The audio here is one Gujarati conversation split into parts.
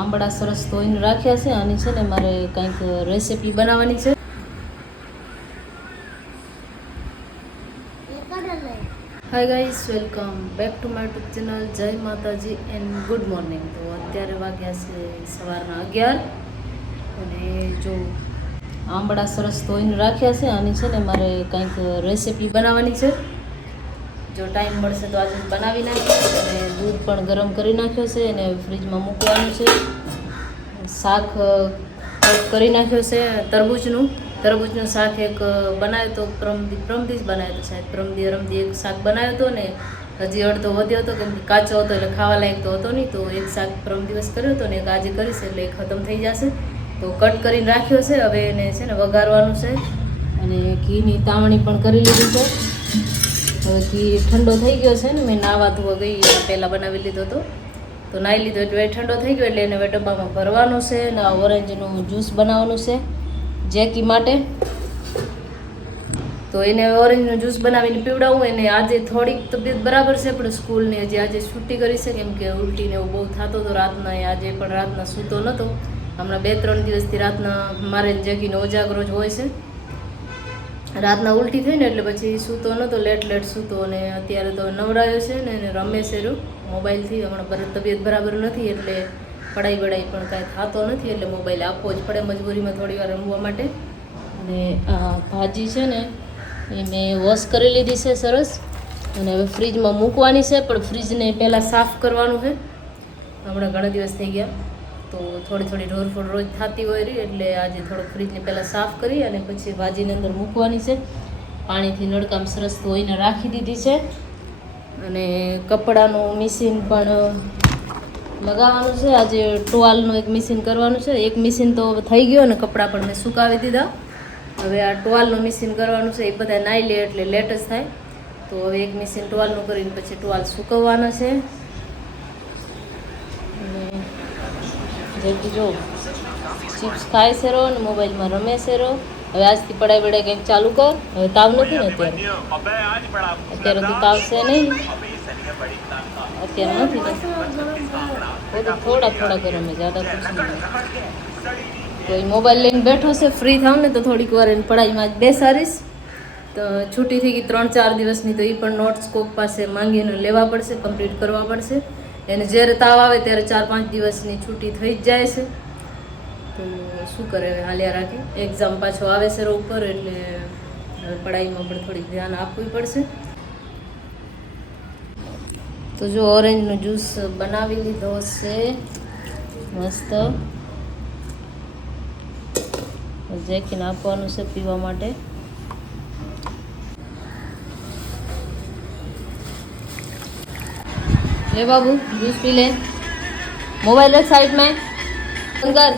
આંબળા સરસ ધોઈને રાખ્યા છે. આની છે ને મારે કંઈક રેસીપી બનાવવાની છે. Hi guys, welcome back to my YouTube channel. જય માતાજી એન્ડ ગુડ મોર્નિંગ. તો અત્યારે વાગ્યા છે સવારના 11 અને જો આંબળા સરસ ધોઈને રાખ્યા છે. આની છે ને મારે કંઈક રેસીપી બનાવવાની છે. જો ટાઈમ મળશે તો આજે બનાવી નાખીશ. અને દૂધ પણ ગરમ કરી નાખ્યો છે અને ફ્રીજમાં મૂકવાનું છે. શાક કટ કરી નાખ્યો છે તરબૂચનું શાક એક બનાવ્યો તો પ્રમદી જ બનાવ્યો તો શાયદ રમદી એક શાક બનાવ્યો હતો ને હજી અડધો વધ્યો હતો કેમ કે કાચો હતો એટલે ખાવા લાયક તો હતો નહીં. તો એક શાક પરમ દિવસ કર્યો હતો ને એક આજે કરીશ એટલે એ ખતમ થઈ જશે. તો કટ કરીને રાખ્યો છે. હવે એને છે ને વઘારવાનું છે અને ઘીની તાવણી પણ કરી લીધી છે. હવે ઘી ઠંડો થઈ ગયો છે ને, મેં નાવા ધોવા ગઈ પહેલાં બનાવી લીધો હતો તો નાહી લીધો એટલે ઠંડો થઈ ગયો એટલે એને હવે ડબ્બામાં ભરવાનું છે. અને આ ઓરેન્જનું જ્યુસ બનાવવાનું છે જેકી માટે. તો એને ઓરેન્જનું જ્યુસ બનાવીને પીવડાવું. એને આજે થોડીક તબિયત બરાબર છે પણ સ્કૂલની હજી આજે છુટ્ટી કરી છે કેમ કે ઉલટીને એવું બહુ થતો હતો રાતના. આજે પણ રાતના સૂતો નહોતો. હમણાં 2-3 દિવસથી રાતના મારે જેકીનો ઓજાગરો જ હોય છે. રાતના ઉલટી થઈ ને એટલે પછી સૂતો નહોતો, લેટ સૂતો. અને અત્યારે તો નવડાયો છે ને એને રમે છે મોબાઈલથી. હમણાં તબિયત બરાબર નથી એટલે પડાઈ પણ કાંઈ થતો નથી એટલે મોબાઈલ આપવો જ પડે મજબૂરીમાં થોડી વાર રમવા માટે. અને આ ભાજી છે ને એ મેં વોશ કરી લીધી છે સરસ અને હવે ફ્રીજમાં મૂકવાની છે. પણ ફ્રીજને પહેલાં સાફ કરવાનું છે. હમણાં ઘણા દિવસ થઈ ગયા તો થોડી ઢોરફોડ રોજ થતી હોય રહી એટલે આજે થોડુંક ફ્રીજને પહેલાં સાફ કરી અને પછી ભાજીની અંદર મૂકવાની છે. પાણીથી નળકામ સરસ ધોઈને રાખી દીધી છે. અને કપડાનું મશીન પણ લગાવવાનું છે. આજે ટોવાલનું એક મશીન કરવાનું છે. એક મશીન તો થઈ ગયો અને કપડાં પણ મેં સુકાવી દીધા. હવે આ ટોવાલનું મશીન કરવાનું છે. એ બધા નાહી લે એટલે લેટ જ થાય. તો હવે એક મશીન ટોવાલનું કરીને પછી ટોવાલ સુકવવાના છે. જેથી જો ચિપ્સ ખાય છે રો ને મોબાઈલમાં રમે છે રો. હવે આજથી પડાઈ કંઈક ચાલુ કર. હવે તાવ નથી ને અત્યારે તો તાવ છે નહીં, અત્યારે નથી ને થોડા ગરમ છે, જ્યાદા કુછ નહીં. તો એ મોબાઈલ લઈને બેઠો છે. ફ્રી થાવ ને તો થોડીક વાર એને પડાઈમાં જ બેસાડીશ. તો છૂટી થઈ ગઈ 3-4 દિવસની તો એ પણ નોટ્સ કોક પાસે માંગીને લેવા પડશે, કમ્પ્લીટ કરવા પડશે. એને જ્યારે તાવ આવે ત્યારે 4-5 દિવસની છૂટી થઈ જ જાય છે. તો શું કરે હવે હાલ્યા રાખે. એક્ઝામ પાછો આવે છે ઉપર એટલે હવે પઢાઈમાં પણ થોડીક ધ્યાન આપવું પડશે. તો જો ઓરેન્જનો જ્યુસ બનાવી લીધો છે મસ્ત. જેકીને આપવાનું છે પીવા માટે. ले बाबू जूस पी ले. मोबाइल रख साइड में कर.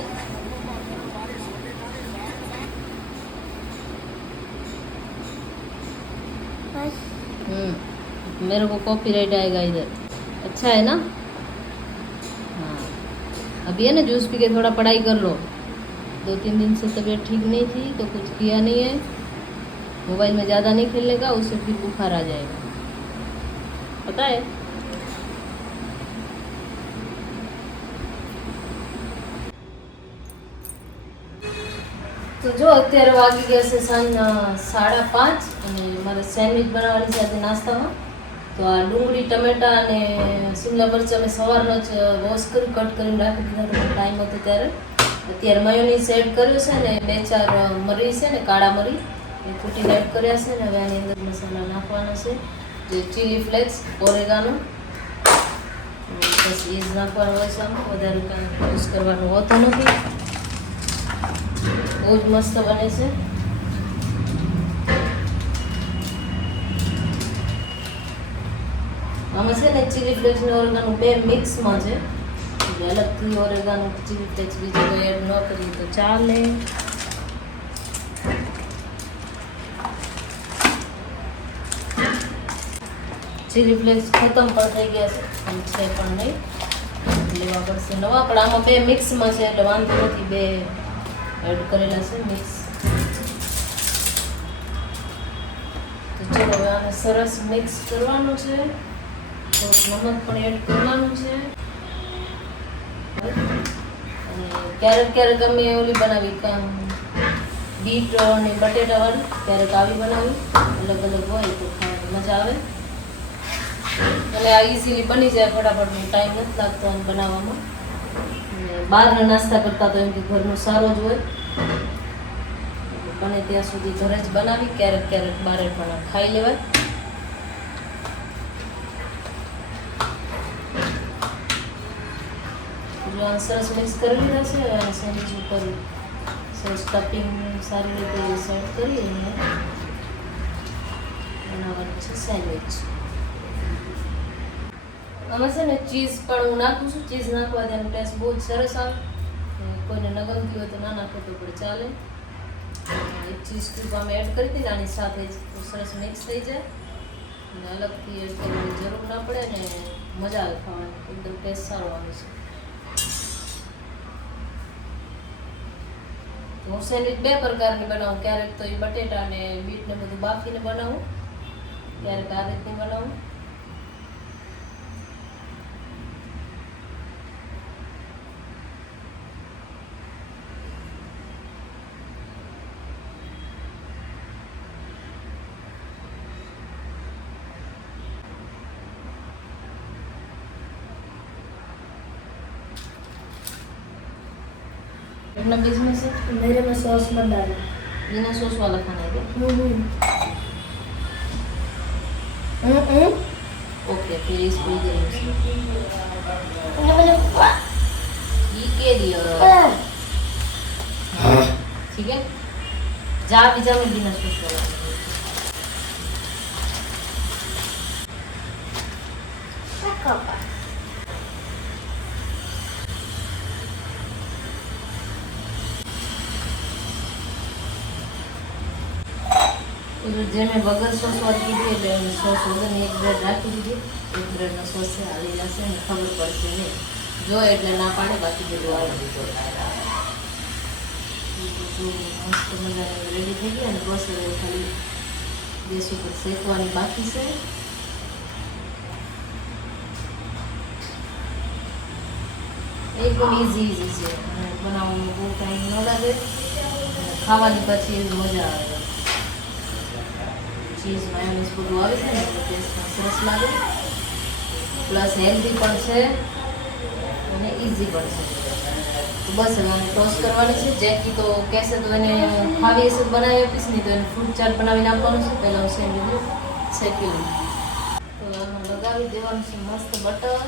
मेरे को कॉपीराइट आएगा इधर. अच्छा है ना. हाँ अभी है ना जूस पी के थोड़ा पढ़ाई कर लो. 2-3 दिन से तबीयत ठीक नहीं थी तो कुछ किया नहीं है. मोबाइल में ज़्यादा नहीं खेलने का, उससे फिर बुखार आ जाएगा, पता है. તો જો અત્યારે વાગી ગયા છે સાંજના 5:30 અને મારે સેન્ડવિચ બનાવવાની છે આજે નાસ્તામાં. તો આ ડુંગળી, ટમેટા અને શિમલા મરચાં મેં સવારનો જ વોશ કરી કટ કરીને રાખી દીધા. ટાઈમ હતો ત્યારે. અત્યારે મયોનીઝ એડ કર્યો છે ને 2-4 મરી છે ને કાળા મરી એ કૂટીને એડ કર્યા છે ને હવે આની અંદર મસાલા નાખવાના છે. જે ચીલી ફ્લેક્સ, ઓરેગાનો, બસ એ જ નાખવાનો હોય છે. આમાં વધારે કાંઈ યુઝ કરવાનું હોતું નથી. બહુ જ મસ્ત બને છે. આમાં છે ને ચીલી ફ્લેક્સ ને ઓરેગાનો 2 મિક્સમાં છે. અલગથી ઓરેગાનો ચીલી ફ્લેક્સ બીજો કોઈ એડ ન કરીએ તો ચાલે. ચીલી ફ્લેક્સ ખતમ પણ થઈ ગયા છે પણ નહીં, લેવા પડશે નવા. પણ આમાં 2 મિક્સમાં છે એટલે વાંધો નથી. 2 એડ કરેલા છે મિક્સ. તો ચલો હવે આને સરસ મિક્સ કરવાનું છે. થોડુંક નમક પણ એડ કરવાનું છે. ક્યારેક ક્યારેક અમે ઓલી બનાવી બીટ અને બટેટાવાળી, ક્યારેક આવી બનાવી, અલગ અલગ હોય તો ખાવાની મજા આવે. અને આ ઇઝીલી બની જાય ફટાફટ, ટાઈમ નથી લાગતો આને બનાવવામાં. બહારના નાસ્તા કરતાં તો એમ કે ઘરનું સારો જ હોય. બને ત્યાં સુધી ઘરે જ બનાવી, ક્યારેક ક્યારેક બહાર પણ ખાઈ લેવાય. જો સરસ મિક્સ કરી લીધા છે. અને સેન્ડવિચ ઉપર સરસ સ્ટફિંગ સારી રીતે સેટ કરી અને બનાવવાનું છે સેન્ડવિચ. આમાં છે ને ચીઝ પણ હું નાખું છું. ચીઝ નાખવાથી એનો ટેસ્ટ બહુ જ સરસ આવે. કોઈને ન ગમતી હોય તો ના નાખો તો પણ ચાલે. એક ચીઝ ક્યુબ આમ એડ કરી દીધી આની સાથે જ, તો સરસ મિક્સ થઈ જાય અને અલગથી એડ કરવાની જરૂર ના પડે ને મજા આવે ખાવાની, એકદમ ટેસ્ટ સારો આવે છે. હું સેન્ડવિચ બે પ્રકારની બનાવું. ક્યારેક તો એ બટેટા અને બીટને બધું બાફીને બનાવું, ક્યારેક આ રીતની બનાવું. अपना बिजनेस है, मेरे में सॉस मत डालो। बिना सॉस वाला खाना है क्या? ओके, फिर इसको ही देंगे। ये के दियो ठीक है, जा पिज्जा में बिना सॉस वाला। જે મેં વગર સોસ વાળી કીધી એટલે એમ સોસ વગરની એક બ્રેડ રાખી દીધી. એક બ્રેડનો સોસ છે હાલી જશે ને ખબર પડશે નહીં, જો એટલે ના પાડે, બાકી બધું આવડી બધું મસ્ત મજાની રેડી થઈ ગઈ. અને બસ હવે ખાલી ગેસ ઉપર શેકવાની બાકી છે. એકદમ ઇઝી છે, બનાવવાનું બહુ ટાઈમ ન લાગે, ખાવાની પછી એવી મજા આવે. ચીઝ માયોનીઝ બધું આવે છે ને એટલે ટેસ્ટમાં સરસ લાગે, પ્લસ હેલ્ધી પણ છે અને ઇઝી પણ છે. તો બસ હવે મને ટોસ્ટ કરવાની છે. જેકી તો કહેશે તો એને ખાવી હશે બનાવી આપીશ, નહીં તો એને ફ્રૂટ ચાટ બનાવીને આપવાનું છે. પહેલાં હું સેન્ડવિચ શેકી લઉં. તો એમાં લગાવી દેવાનું છે મસ્ત બટર.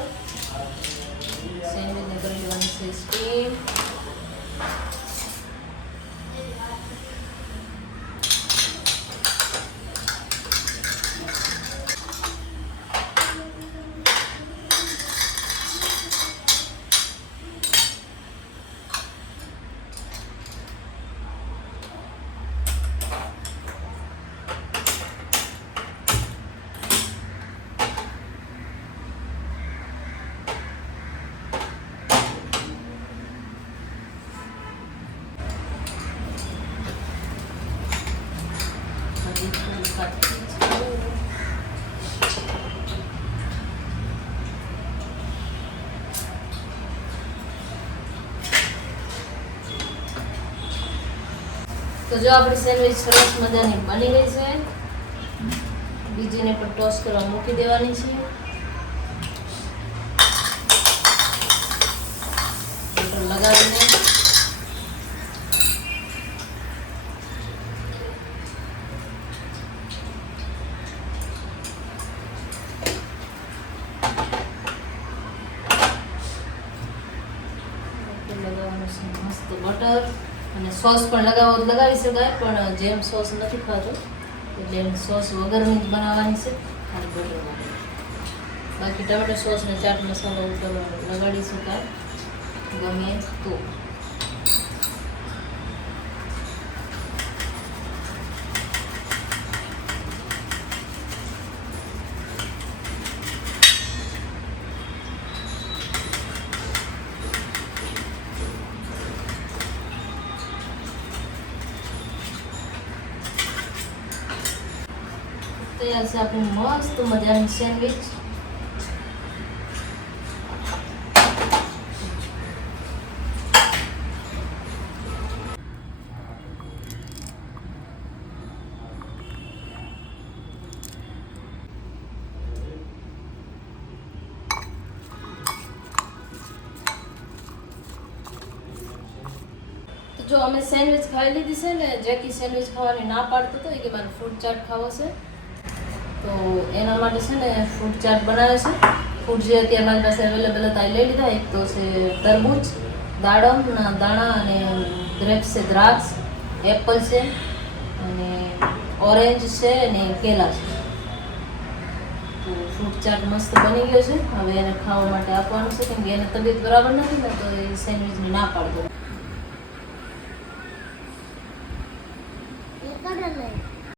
સેન્ડવિચને કરી દેવાની છે સ્ટીમ. તો જો આપણી સેન્ડવિચ સરસ મજાની બની ગઈ છે. બીજીને પણ ટોસ્ટ કરવા મૂકી દેવાની છે. બટર લગાવીને લગાવવાનું છે મસ્ત બટર. અને સોસ પણ લગાવો તો લગાવી શકાય, પણ જેમ સોસ નથી ખાતો એટલે એમ સોસ વગરની જ બનાવવાની છે, ખાલી બટર. બાકી ટમેટો સોસ ને ચાટ મસાલો ઉપર લગાડી શકાય ગમે તો. તૈયાર છે આપણી મસ્ત મજાની સેન્ડવિચ. જો અમે સેન્ડવિચ ખાઈ લીધી છે ને, જેકી સેન્ડવિચ ખાવાની ના પાડતો હતો કે મારે ફ્રૂટ ચાટ ખાવો છે, તો એના માટે છે ને ફ્રૂટ ચાટ બનાવે છે. ફ્રૂટ જે અત્યારે મારી પાસે અવેલેબલ હતા એ લઈ લીધા. એક તો છે તરબૂચ, દાડમના દાણા અને ગ્રેપ્સ છે, દ્રાક્ષ, એપલ છે અને ઓરેન્જ છે અને કેળા છે. તો ફ્રૂટ ચાટ મસ્ત બની ગયો છે. હવે એને ખાવા માટે આપવાનું છે, કેમ કે એને તબિયત બરાબર નથી ને, તો એ સેન્ડવિચની ના પાડતો.